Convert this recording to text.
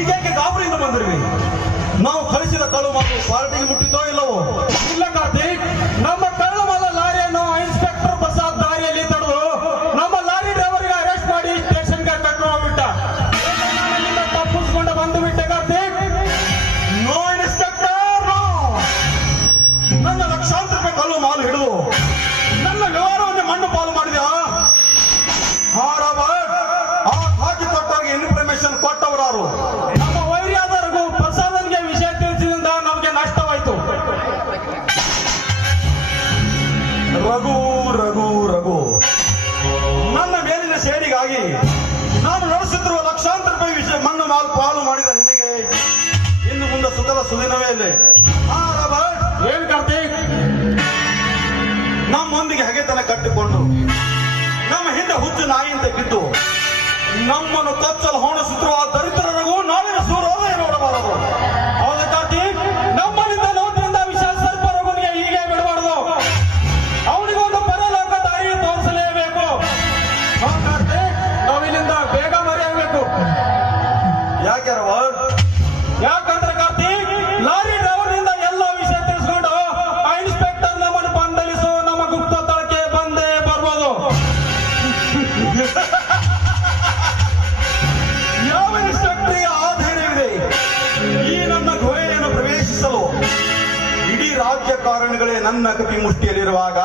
ಹೀಗೇಕೆ ಗಾಬರಿಯಿಂದ ಬಂದಿರುವಿ? ನಾವು ಕಳಿಸಿದ ಕಳ್ಳು ಮಾತು ಪಾರ್ಟಿಗೆ ಮುಟ್ಟಿದ್ದೋ ಇಲ್ಲವೋ? ಇಲ್ಲ ಕಾರ್ತಿಕ್, ನಮ್ಮ ಕಳ್ಳು ಮಾಲ ಲಾರಿಯನ್ನು ಇನ್ಸ್ಪೆಕ್ಟರ್ ಪ್ರಸಾದ್ ದಾರಿಯಲ್ಲಿ ತಡೆದು ನಮ್ಮ ಲಾರಿ ಡ್ರೈವರ್ಗೆ ಅರೆಸ್ಟ್ ಮಾಡಿ ಸ್ಟೇಷನ್ಗೆ ಕರ್ಕೊಂಡು ಹೋಗ್ಬಿಟ್ಟ. ತಪ್ಪಿಸ್ಕೊಂಡು ಬಂದು ಬಿಟ್ಟೆ ಕಾರ್ತಿಕ್. No inspector, no. ನನ್ನ ಲಕ್ಷಾಂತರ ರೂಪಾಯಿ ಕಳ್ಳು ಮಾಲು ಹಿಡಿದು ನನ್ನ ವ್ಯವಹಾರವನ್ನು ಮಣ್ಣು ಪಾಲು ಮಾಡಿದ್ಯಾ? ರಾಬರ್ಟ್, ಆ ಖಾಕಿ ತೊಟ್ಟವರಿಗೆ ಇನ್ಫಾರ್ಮೇಶನ್ ಕೊಟ್ಟವರಾರು? ನಮ್ಮ ವೈರಿಯಾದ ರಘು ಪ್ರಸಾದನ್ಗೆ ವಿಷಯ ತಿಳಿಸಿದ್ರಿಂದ ನಮಗೆ ನಷ್ಟವಾಯಿತು. ರಘು ರಘು ರಘು, ನನ್ನ ಮೇಲಿನ ಸೇಡಿಗಾಗಿ ನಾನು ನಡೆಸುತ್ತಿರುವ ಲಕ್ಷಾಂತರ ರೂಪಾಯಿ ವಿಷಯ ಮಣ್ಣು ಪಾಲು ಮಾಡಿದ ನಿನಗೆ ಇನ್ನು ಮುಂದೆ ಸುಖದ ಸುದಿನವೇ ಇಲ್ಲೇ. ರಾಬರ್ಟ್, ಏನ್ ಕಾರ್ತಿಕ್? ನಮ್ಮೊಂದಿಗೆ ಹಗೆತನ ಕಟ್ಟಿಕೊಂಡು ನಮ್ಮ ಹಿಂದೆ ಹುಚ್ಚು ನಾಯಿಯಿಂದ ಬಿದ್ದು ನಮ್ಮನ್ನು ಕಚ್ಚಲು ಹೋಣಿಸುತ್ತಿರುವ ಆ ದರಿದ್ರರಿಗೂ ನಾಳಿನ ಸೂರ್ಯೋದಯ ನೋಡಬಾರದು. ಹೌದು ಕಾರ್ತಿಕ್, ನಮ್ಮಲ್ಲಿಂದ ನೋಟಿನಿಂದ ವಿಶಾಲ್ ಸ್ವಲ್ಪ ರಘುನಿಗೆ ಹೀಗೆ ಬಿಡಬಾರದು. ಅವನಿಗೊಂದು ಪರಲೋಕ ದಾರಿ ತೋರಿಸಲೇಬೇಕು. ಕಾರ್ತಿಕ್, ನಾವಿಲ್ಲಿಂದ ಬೇಗ ಮರೆಯಬೇಕು. ಯಾಕೆ ರಾಬರ್ಟ್? ಯಾಕಂದ್ರೆ ಕಾರ್ತಿಕ್, ಲಾರಿ ಡ್ರೈವರ್ನಿಂದ ಎಲ್ಲ ವಿಷಯ ತಿಳಿಸ್ಕೊಂಡು ಆ ಇನ್ಸ್ಪೆಕ್ಟರ್ ನಮ್ಮನ್ನು ಬಂಧನಿಸು ನಮ್ಮ ಗುಪ್ತ ಸ್ಥಳಕ್ಕೆ ಬಂದೇ ಬರ್ಬೋದು. ಯಾವ ಇನ್ಸ್ಪೆಕ್ಟರ್ಗೆ ಆ ಧೈರ್ಯವಿದೆ ಈ ನನ್ನ ಗುಹೆಯನ್ನು ಪ್ರವೇಶಿಸಲು? ಇಡೀ ರಾಜ್ಯ ಕಾರಣಗಳೇ ನನ್ನ ಕಪಿ ಮುಷ್ಟಿಯಲ್ಲಿರುವಾಗ